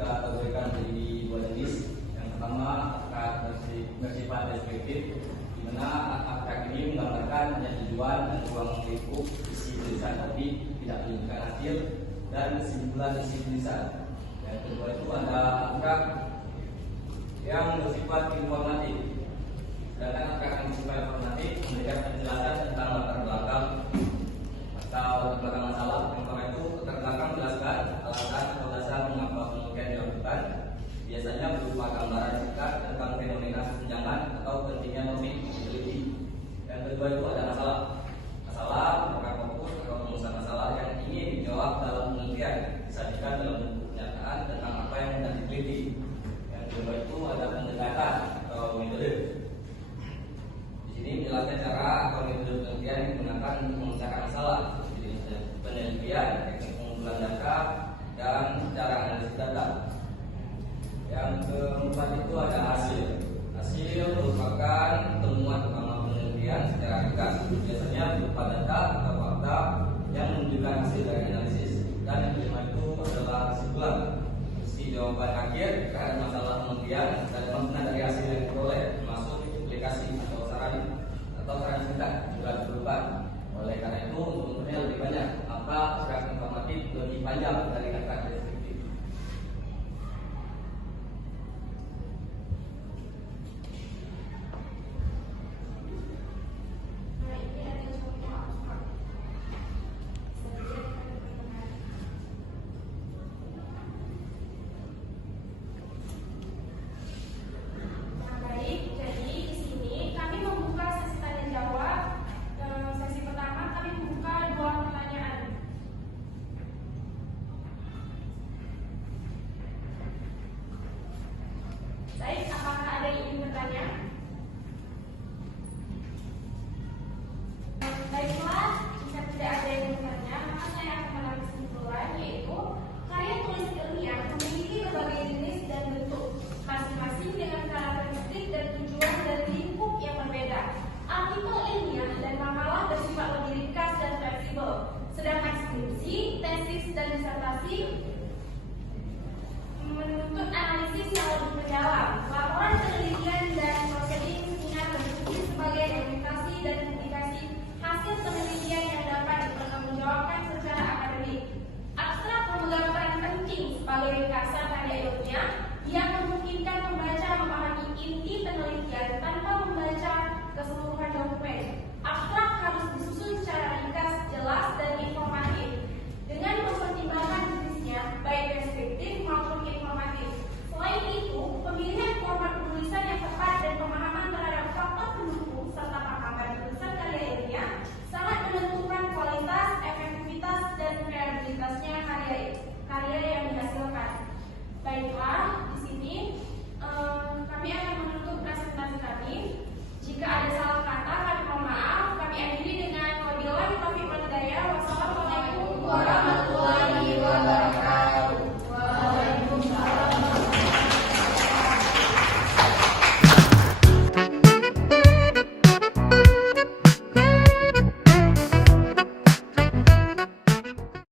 kita kategorikan menjadi dua jenis. Yang pertama abstrak bersifat deskriptif, di mana abstrak ini menggambarkan hanya tujuan dan ruang lingkup isi tulisan tapi tidak menunjukkan hasil dan kesimpulan isi tulisan. Yang kedua itu ada abstrak yang bersifat informatif. Sedangkan abstrak yang bersifat informatif memberikan penjelasan tentang latar belakang atau latar belakang masalah. Yang pertama itu latar belakang menjelaskan alasan atau dasar mengapa penelitian dilakukan, biasanya berupa gambaran singkat tentang fenomena kesenjangan atau pentingnya topik diteliti. Yang kedua itu ada masalah merupakan fokus atau rumusan masalah yang ingin dijawab dalam penelitian, disajikan dalam bentuk pernyataan tentang apa yang hendak diteliti. Yang kedua itu ada pendekatan atau metode. Di sini menjelaskan cara atau metode penelitian yang digunakan untuk memecahkan masalah, seperti penelitian, teknik pengumpulan data, dan cara analisis data. Yang keempat itu ada hasil. Hasil merupakan temuan utama penelitian secara ringkas, biasanya berupa data atau fakta yang menunjukkan hasil dari analisis. Dan yang kelima itu adalah kesimpulan, isi jawaban akhir terhadap masalah penelitian dan makna dari hasil yang diperoleh, termasuk implikasi atau saran singkat juga diperlukan. Oleh karena itu, unsurnya lebih banyak, maka abstrak informatif lebih panjang dari kata deskriptif. Baik, apakah ada yang ingin bertanya? Baiklah, jika tidak ada yang bertanya, maka saya akan mengambil kesimpulan, yaitu karya tulis ilmiah memiliki berbagai jenis dan bentuk, masing-masing dengan karakteristik dan tujuan dan lingkup yang berbeda. Artikel ilmiah dan makalah bersifat lebih ringkas dan fleksibel, sedangkan skripsi, tesis, dan disertasi menuntut analisis yang lebih mendalam. Laporan penelitian dan prosedur seminar berfungsi sebagai dokumentasi dan publikasi hasil penelitian yang dapat dipertanggungjawabkan secara akademik. Abstrak memegang peran penting sebagai ringkasan karya ilmiah yang memungkinkan pembaca memahami inti penelitian tanpa membaca keseluruhan dokumen. Abstrak harus disusun secara ringkas, jelas, dan informatif